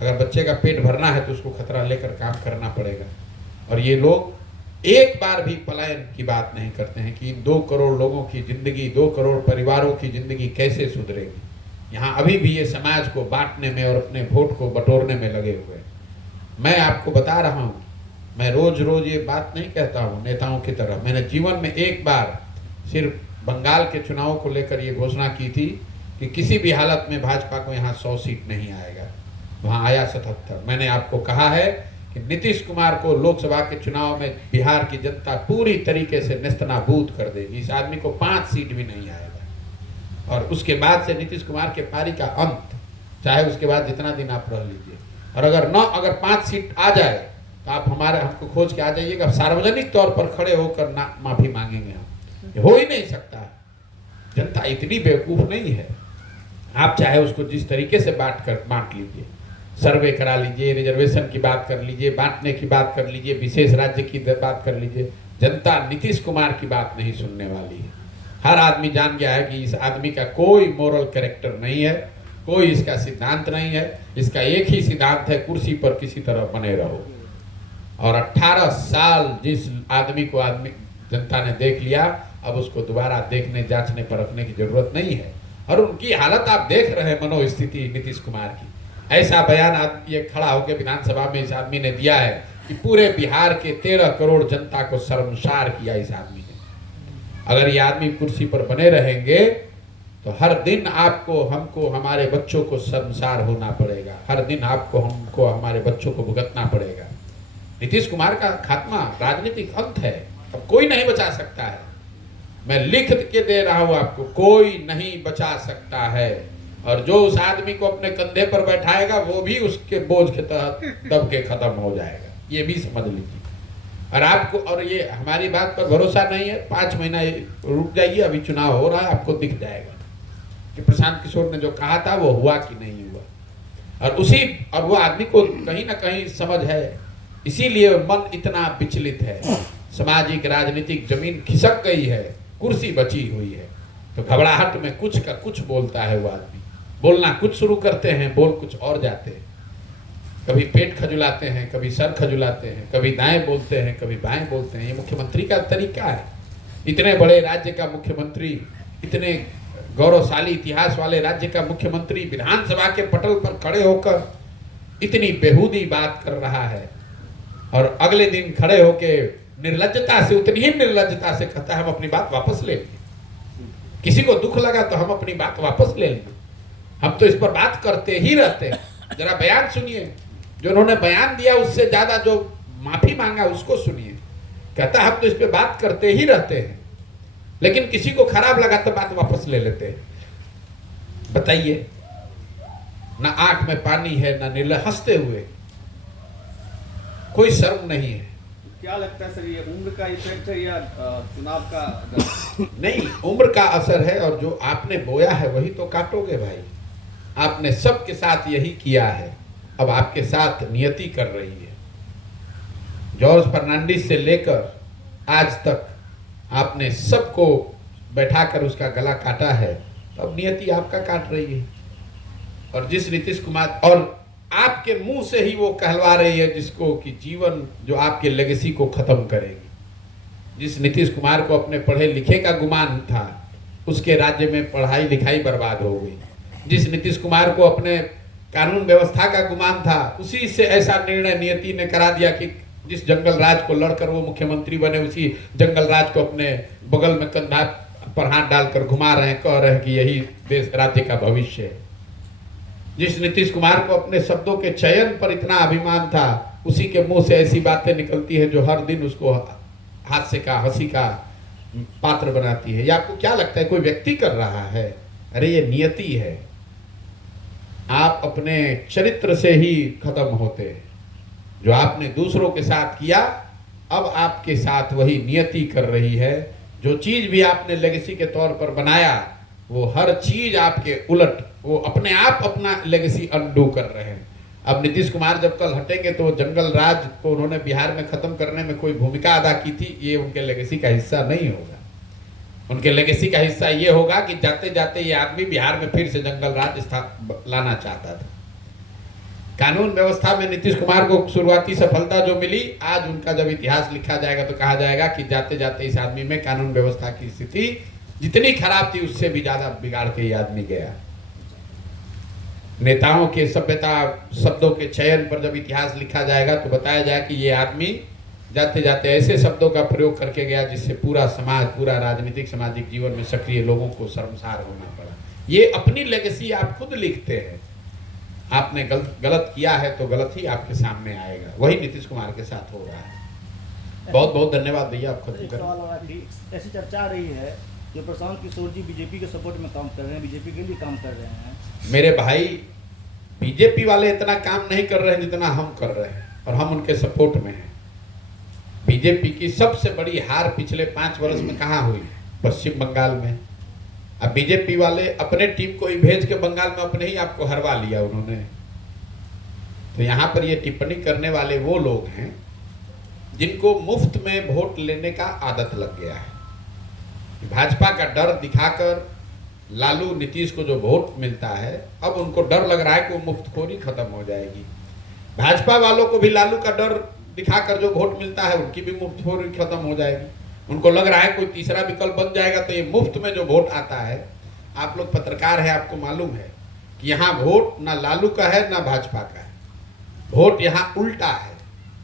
अगर बच्चे का पेट भरना है तो उसको खतरा लेकर काम करना पड़ेगा। और ये लोग एक बार भी पलायन की बात नहीं करते हैं कि इन 2 करोड़ लोगों की ज़िंदगी, 2 करोड़ परिवारों की ज़िंदगी कैसे सुधरेगी। यहाँ अभी भी ये समाज को बांटने में और अपने वोट को बटोरने में लगे हुए हैं। मैं आपको बता रहा हूँ, मैं रोज रोज ये बात नहीं कहता हूँ नेताओं की तरह। मैंने जीवन में एक बार सिर्फ बंगाल के चुनाव को लेकर ये घोषणा की थी कि किसी भी हालत में भाजपा को यहाँ 100 सीट नहीं आएगा, वहाँ आया 77। मैंने आपको कहा है कि नीतीश कुमार को लोकसभा के चुनाव में बिहार की जनता पूरी तरीके से नेस्तनाबूद कर देगी। इस आदमी को 5 सीट भी नहीं आएगा। और उसके बाद से नीतीश कुमार के पारी का अंत, चाहे उसके बाद जितना दिन आप रह लीजिए, और अगर 5 सीट आ जाए तो आप हमको खोज के आ जाइएगा, सार्वजनिक तौर पर खड़े होकर ना माफी मांगेंगे हम। ये हो ही नहीं सकता। जनता इतनी बेवकूफ नहीं है। आप चाहे उसको जिस तरीके से बांट लीजिए, सर्वे करा लीजिए, रिजर्वेशन की बात कर लीजिए, बांटने की बात कर लीजिए, विशेष राज्य की बात कर लीजिए, जनता नीतीश कुमार की बात नहीं सुनने वाली है। हर आदमी जान गया है कि इस आदमी का कोई मोरल कैरेक्टर नहीं है, कोई इसका सिद्धांत नहीं है। इसका एक ही सिद्धांत है, कुर्सी पर किसी तरह बने रहो। और 18 साल जिस आदमी को जनता ने देख लिया, अब उसको दोबारा देखने, जांचने, परखने की जरूरत नहीं है। और उनकी हालत आप देख रहे हैं, मनोस्थिति नीतीश कुमार की। ऐसा बयान ये खड़ा होकर विधानसभा में इस आदमी ने दिया है कि पूरे बिहार के 13 करोड़ जनता को शर्मसार किया इस आदमी ने। अगर ये आदमी कुर्सी पर बने रहेंगे तो हर दिन आपको, हमको, हमारे बच्चों को शर्मसार होना पड़ेगा। हर दिन आपको, हमको, हमारे बच्चों को भुगतना पड़ेगा। नीतीश कुमार का खात्मा राजनीतिक अंत है। अब कोई नहीं बचा सकता है। मैं लिख के दे रहा हूं आपको, कोई नहीं बचा सकता है। और जो उस आदमी को अपने कंधे पर बैठाएगा वो भी उसके बोझ के तहत दब के खत्म हो जाएगा। ये भी समझ लीजिए। और आपको, और ये हमारी बात पर भरोसा नहीं है, 5 महीना रुक जाइए, अभी चुनाव हो रहा है, आपको दिख जाएगा कि प्रशांत किशोर ने जो कहा था वो हुआ कि नहीं हुआ। और वो आदमी को कहीं ना कहीं समझ है, इसीलिए मन इतना विचलित है। सामाजिक राजनीतिक जमीन खिसक गई है, कुर्सी बची हुई है, तो घबराहट में कुछ का कुछ बोलता है वो आदमी। बोलना कुछ शुरू करते हैं, बोल कुछ और जाते हैं। कभी पेट खजुलाते हैं, कभी सर खजुलाते हैं, कभी दाएं बोलते हैं, कभी बाएं बोलते हैं। ये मुख्यमंत्री का तरीका है। इतने बड़े राज्य का मुख्यमंत्री, इतने गौरवशाली इतिहास वाले राज्य का मुख्यमंत्री विधानसभा के पटल पर खड़े होकर इतनी बेहूदी बात कर रहा है, और अगले दिन खड़े होके निर्लज्जता से, उतनी ही निर्लज्जता से कहता है हम अपनी बात वापस ले लेंगे। किसी को दुख लगा तो हम अपनी बात वापस ले लेंगे। हम तो इस पर बात करते ही रहते हैं। जरा बयान सुनिए, जो उन्होंने बयान दिया उससे ज्यादा जो माफी मांगा उसको सुनिए। कहता हम तो इस पर बात करते ही रहते हैं, लेकिन किसी को खराब लगा तो बात वापस ले लेते हैं। बताइए, ना आंख में पानी है, ना निर्लज, हंसते हुए, कोई शर्म नहीं है। क्या लगता है सर, ये उम्र का इफेक्ट है या चुनाव का? नहीं, उम्र का असर है। और जो आपने बोया है वही तो काटोगे भाई। आपने सबके साथ यही किया है, अब आपके साथ नियति कर रही है। जॉर्ज फर्नांडिस से लेकर आज तक आपने सबको बैठाकर उसका गला काटा है, तो अब नियति आपका काट रही है। और जिस नीतीश कुमार, और आपके मुंह से ही वो कहलवा रही है जिसको कि जीवन, जो आपके लेगेसी को खत्म करेगी। जिस नीतीश कुमार को अपने पढ़े लिखे का गुमान था, उसके राज्य में पढ़ाई लिखाई बर्बाद हो गई। जिस नीतीश कुमार को अपने कानून व्यवस्था का गुमान था, उसी से ऐसा निर्णय नियति ने करा दिया कि जिस जंगल राज को लड़कर वो मुख्यमंत्री बने, उसी जंगल राज को अपने बगल में कंधा पर हाथ डालकर घुमा रहे हैं, कह रहे हैं कि यही देश राज्य का भविष्य है। जिस नीतीश कुमार को अपने शब्दों के चयन पर इतना अभिमान था, उसी के मुंह से ऐसी बातें निकलती है जो हर दिन उसको हास्य का, हंसी का पात्र बनाती है। या आपको क्या लगता है कोई व्यक्ति कर रहा है? अरे ये नियति है। आप अपने चरित्र से ही खत्म होते हैं। जो आपने दूसरों के साथ किया, अब आपके साथ वही नियति कर रही है। जो चीज भी आपने लेगेसी के तौर पर बनाया, वो हर चीज आपके उलट, वो अपने आप अपना लेगेसी अनडू कर रहे हैं। अब नीतीश कुमार जब कल हटेंगे तो जंगल राज को उन्होंने बिहार में खत्म करने में कोई भूमिका अदा की थी, ये उनके लेगेसी का हिस्सा नहीं होगा। उनके लेगेसी का हिस्सा ये होगा कि जाते जाते ये आदमी बिहार में फिर से जंगल राज लाना चाहता था। कानून व्यवस्था में नीतीश कुमार को शुरुआती सफलता जो मिली, आज उनका जब इतिहास लिखा जाएगा तो कहा जाएगा कि जाते जाते इस आदमी में कानून व्यवस्था की स्थिति जितनी खराब थी उससे भी ज्यादा बिगाड़ के ये आदमी गया। नेताओं के सभ्यता शब्दों के चयन पर जब इतिहास लिखा जाएगा तो बताया जाए कि ये आदमी जाते जाते ऐसे शब्दों का प्रयोग करके गया जिससे पूरा समाज, पूरा राजनीतिक सामाजिक जीवन में सक्रिय लोगों को शर्मसार होना पड़ा। ये अपनी लेगेसी आप खुद लिखते हैं। आपने गलत किया है तो गलत ही आपके सामने आएगा। वही नीतीश कुमार के साथ हो रहा है। बहुत बहुत धन्यवाद भैया, आप खत्म करें। ऐसी चर्चा आ रही है कि प्रशांत किशोर जी बीजेपी के सपोर्ट में काम कर रहे हैं, बीजेपी के लिए काम कर रहे हैं। मेरे भाई, बीजेपी वाले इतना काम नहीं कर रहे हैं जितना हम कर रहे हैं, और हम उनके सपोर्ट में हैं। बीजेपी की सबसे बड़ी हार पिछले 5 वर्ष में कहाँ हुई? पश्चिम बंगाल में। अब बीजेपी वाले अपने टीम को ही भेज के बंगाल में अपने ही आपको हरवा लिया उन्होंने। तो यहाँ पर ये टिप्पणी करने वाले वो लोग हैं जिनको मुफ्त में वोट लेने का आदत लग गया है। भाजपा का डर दिखाकर लालू नीतीश को जो वोट मिलता है, अब उनको डर लग रहा है कि वो मुफ्तखोरी खत्म हो जाएगी। भाजपा वालों को भी लालू का डर दिखाकर जो वोट मिलता है उनकी भी मुफ्तखोरी खत्म हो जाएगी। उनको लग रहा है कोई तीसरा विकल्प बन जाएगा तो ये मुफ्त में जो वोट आता है, आप लोग पत्रकार हैं, आपको मालूम है कि यहाँ वोट ना लालू का है ना भाजपा का है। वोट यहाँ उल्टा है,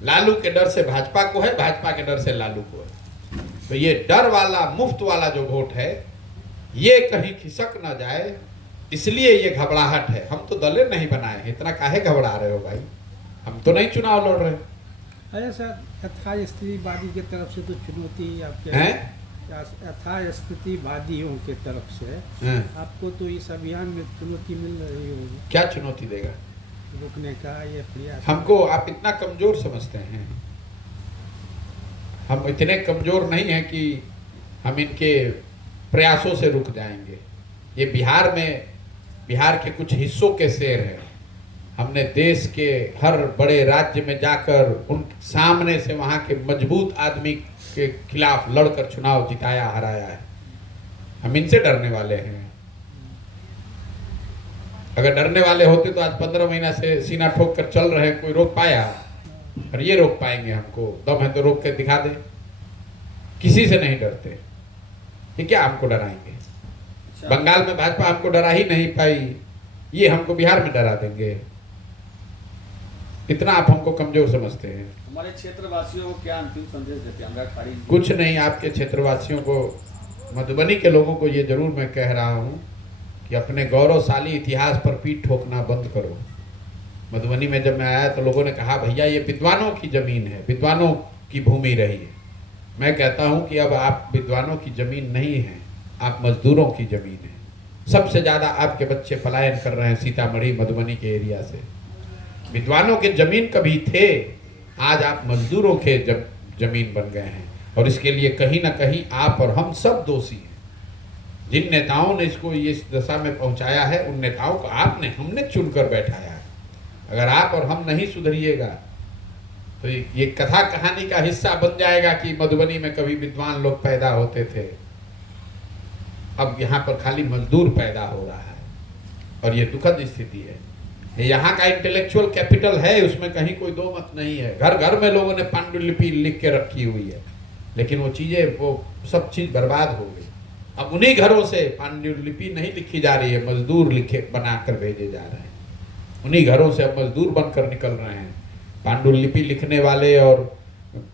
लालू के डर से भाजपा को है, भाजपा के डर से लालू को है। तो ये डर वाला, मुफ्त वाला जो वोट है, ये कहीं खिसक ना जाए, इसलिए ये घबराहट है। हम तो दलेर नहीं बनाए हैं, इतना काहे घबरा रहे हो भाई? हम तो नहीं चुनाव लड़ रहे। अरे सर, यथास्थितिवादी की तरफ से तो चुनौती आपके हैं? यथास्थितिवादियों की तरफ से आपको तो इस अभियान में चुनौती मिल रही होगी। क्या चुनौती देगा? रुकने का ये प्रयास। हमको आप इतना कमजोर समझते हैं? हम इतने कमजोर नहीं हैं कि हम इनके प्रयासों से रुक जाएंगे। ये बिहार में, बिहार के कुछ हिस्सों के शेर हैं। हमने देश के हर बड़े राज्य में जाकर उन सामने से वहाँ के मजबूत आदमी के खिलाफ लड़कर चुनाव जिताया, हराया है। हम इनसे डरने वाले हैं? अगर डरने वाले होते तो आज 15 महीना से सीना ठोक कर चल रहे हैं, कोई रोक पाया? और ये रोक पाएंगे? हमको दम है तो रोक के दिखा दे। किसी से नहीं डरते, ये क्या हमको डराएंगे? बंगाल में भाजपा हमको डरा ही नहीं पाई, ये हमको बिहार में डरा देंगे? इतना आप हमको कमजोर समझते हैं। हमारे क्षेत्रवासियों को क्या अंतिम संदेश देते हैं? कुछ नहीं, आपके क्षेत्रवासियों को, मधुबनी के लोगों को ये जरूर मैं कह रहा हूँ कि अपने गौरवशाली इतिहास पर पीठ ठोकना बंद करो। मधुबनी में जब मैं आया तो लोगों ने कहा भैया ये विद्वानों की जमीन है, विद्वानों की भूमि रही है। मैं कहता हूँ कि अब आप विद्वानों की जमीन नहीं है, आप मजदूरों की जमीन है। सबसे ज्यादा आपके बच्चे पलायन कर रहे हैं सीतामढ़ी, मधुबनी के एरिया से। विद्वानों के जमीन कभी थे, आज आप मजदूरों के जमीन बन गए हैं। और इसके लिए कहीं ना कहीं आप और हम सब दोषी हैं। जिन नेताओं ने इसको इस दशा में पहुंचाया है, उन नेताओं को आपने, हमने चुनकर बैठाया है। अगर आप और हम नहीं सुधरिएगा तो ये कथा कहानी का हिस्सा बन जाएगा कि मधुबनी में कभी विद्वान लोग पैदा होते थे, अब यहाँ पर खाली मजदूर पैदा हो रहा है। और ये दुखद स्थिति है। यहाँ का इंटेलेक्चुअल कैपिटल है, उसमें कहीं कोई दो मत नहीं है। घर घर में लोगों ने पांडुलिपि लिख के रखी हुई है, लेकिन वो चीजें, वो सब चीज बर्बाद हो गई। अब उन्हीं घरों से पांडुलिपि नहीं लिखी जा रही है, मजदूर लिखे बनाकर भेजे जा रहे हैं। उन्हीं घरों से अब मजदूर बनकर निकल रहे हैं। पांडुलिपि लिखने वाले और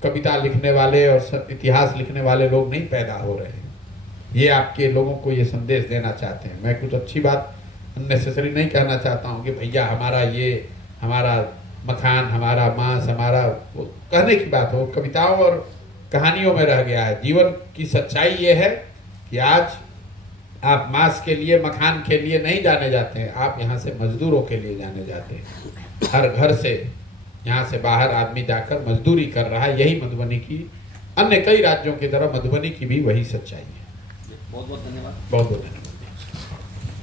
कविता लिखने वाले और इतिहास लिखने वाले लोग नहीं पैदा हो रहे हैं। ये आपके लोगों को ये संदेश देना चाहते हैं। मैं कुछ अच्छी बात अननेसेसरी नहीं कहना चाहता हूँ कि भैया हमारा मखान, हमारा मांस, हमारा, वो कहने की बात हो, कविताओं और कहानियों में रह गया है। जीवन की सच्चाई ये है कि आज आप मांस के लिए, मखान के लिए नहीं जाने जाते हैं, आप यहाँ से मजदूरों के लिए जाने जाते हैं। हर घर से, यहाँ से बाहर आदमी जाकर मजदूरी कर रहा है। यही मधुबनी की, अन्य कई राज्यों की तरह मधुबनी की भी वही सच्चाई है। बहुत बहुत धन्यवाद। बहुत बहुत धन्यवाद।